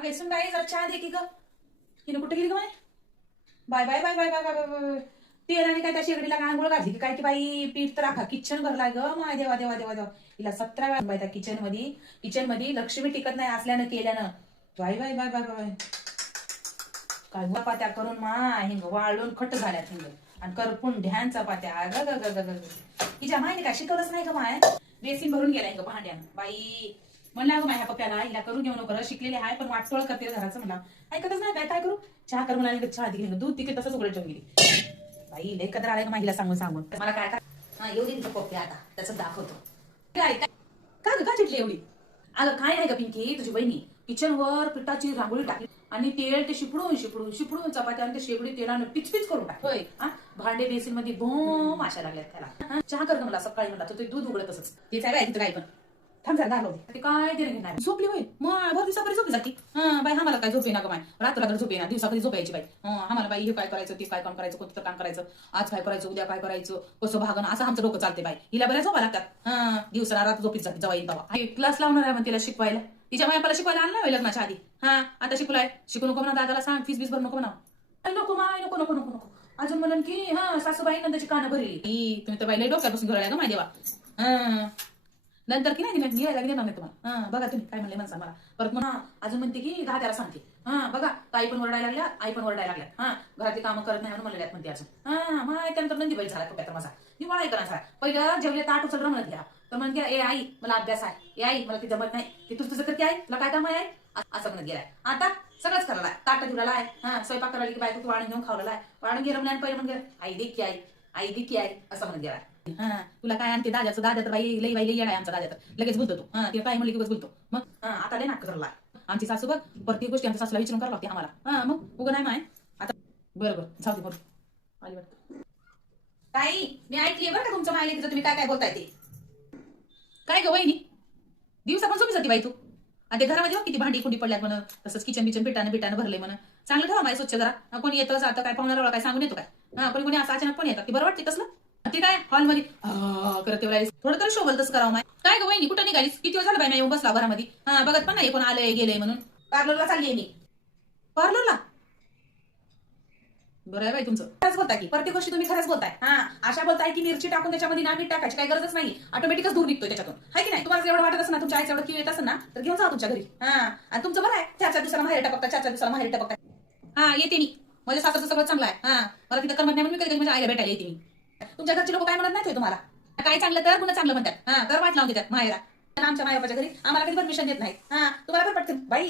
अगं सुन बाई जरा चहा दे की ग. हिनं कुठे गेली ग बाय? बाय बाय बाय बाय बाय बाय बाय. तेलाने काय त्या शेगडीला आंघोळ घातली की काय की बाई? पीठ तर आखा किचन भरलाय ग. माय देवा देवा देवा देवा. हिला 17 वेळा बाय त्या किचन मध्ये लक्ष्मी टिकत नाही असल्यानं केल्यानं. बाय बाय बाय बाय बाय. काय चपात्या करून माय हिंग वाळून खट झाल्यात हिंग. आणि करपून ढ्यान चपात्या ग ग ग ग ग. हिच्या मायने काय शिकवलंच नाही ग माय. बेसिन भरून गेलाय ग भांड्यानं बाई. म्हणलं अगं माझ्या पप्प्याला हिला करून घेऊ नको शिकलेली आहे पण वाटतोळ करते घराचं म्हणला. ऐकतच नाही काय करू. चहा कर म्हणाली चहा दिली दूध तिकडे तसंच उघडे ठेवून गेली. बाई लय कदर आलाय का महिला सांगून सांगून. मला काय येऊ दे तिथं पप्पे आता त्याचं दाखवतो. काय का ग का चिटली एवढी? अगं काय नाही का पिंकी तुझी बहिणी किचनवर पिठाची रांगोळी टाकली आणि तेल ते शिपडून शिपडून शिपडून चपात्या आणि ते शेगडी तेलानं पिचपिच करून टाक. होय भांडे बेसिन मध्ये भोम अशा लागल्यात त्याला. चहा कर मला सकाळी म्हणला तर ते दूध उघडत तसंच. तेच आहे तिथं काय पण थांब जरा दाखव ते काय ते घेणार झोपली होय मग भर दिवसाभरी झोपली जाती. बाई आम्हाला काय झोपे ना ग माय रात्र झोपे ना दिवसाभरी झोप यायची बाई. आम्हाला बाई हे काय करायचं ते काय काम करायचं कोणतं काम करायचं आज काय करायचं उद्या काय करायचं कसं भागणं असं आमचं डोकं चालते बाई. हिला बऱ्या झोपा लागतात. दिवसाला रात्र झोपीत जाते जवा येईल तेव्हा. क्लास लावणार आहे मग तिला शिकवायला. तिच्या मायापाला शिकवायला आणला होईल लग्नाच्या आधी. आता शिकलाय शिकू नको म्हणा दादाला सांग फीस बीस भर नको म्हणा. नको माय नको नको नको नको. अजून म्हणून की सासूबाई नंदाची कानं भरली तुम्ही तर बाई लय डोक्यापासून घडल्या ग माझ्या देवा. नंतर की नाही निघायला गेले ना तुम्हाला. बघा तुम्ही काय म्हणले म्हणसा मला परत म्हणा अजून म्हणते की त्याला सांगते. बघा ताई पण वरडायला लागल्या आई पण वरडायला लागल्या. घरातली कामं करत नाही म्हणून म्हणल्यात म्हणते अजून. माय त्यानंतर नंदी बैल झाला पप्प्या तर माझा निवाळा करा झाला. पहिलं जेवले ताट उचल म्हणत घ्या तर म्हणते ए आई मला अभ्यास आहे ए आई मला ती जमत नाही ती तुझं करते आहे तुला काय काम आहे असं म्हणत गेलाय. आता सगळंच करायला ताट धुलाला आहे स्वयंपाक करायला की बायको तू वाढून घेऊन खावलेला आहे वाढून गेलं म्हणून पहिले म्हणजे आई देखी आई देखी आई असं म्हणत गेलाय. तुला काय आणते दादाचं दादा तर बाई लई येणार आमचा दादा तर लगेच बोलतो तू. तिला काय म्हणलं की बोलतो मग आता लय नाटक करायला. आमची सासू बघ प्रत्येक गोष्टी आमच्या सासूला विचारून करावं लागते आम्हाला. मग उगं नाही माय आता बरोबर जाऊ दे बरोबर आली वाटतं. ताई मी ऐकली बरं का तुमचं मायले तिथं तुम्ही काय काय बोलताय ते. काय ग वहिनी दिवसा पण झोपी जाते बाई तू. आणि ते घरामध्ये किती भांडी कुंडी पडल्यात म्हणून तसंच किचन बिटानं भरले म्हणून. चांगलं ठेवा माय स्वच्छ जरा. कोणी येतं जातं काय पाहुण्याला काय सांगून येतो काय. कोणी असं अचानक पण येतात ती बरं वाटते तसलं. ते काय हॉलमध्ये करत थोडं तरी शोभल तसं करावं माय. काय ग वहिनी कुठं निघालीस किती वेळ झालं बाई येऊन बसला घरामध्ये. बघत पण नाही कोण आलंय गेलंय म्हणून. पार्लरला चाललीये मी. पार्लरला बरं आहे बाई तुमचं. खरंच बोलताय की प्रत्येक गोष्टी तुम्ही खरंच बोलताय. अशा बोलताय की मिरची टाकून त्याच्यामध्ये मीठ टाकायची काही गरजच नाही ऑटोमॅटिकच दूर निघतोय त्याच्यातून आहे की नाही. तुम्हाला एवढं वाटत असं ना तुमच्या आईचं एवढं किव येत असेल ना तर घेऊन जा तुमच्या घरी. आणि तुमचं बरं आहे 4-4 दिवसाला माहेर टपकता 4-4 दिवसाला माहेर टपकता. येते मी माझ्या सासरचं सगळं चांगलं आहे. मला तिथं करमत नाही म्हणून मी कधी माझ्या आईला भेटायला येते मी. तुमच्या घरचे लोक काय म्हणत नाही तुम्हाला काय चांगलं तर गुन्हा चांगलं म्हणतात. तर वाट लावून देतात माहेरा. आमच्या मायबाच्या घरी आम्हाला कधी परमिशन देत नाही. तुम्हाला पण पटकन बाई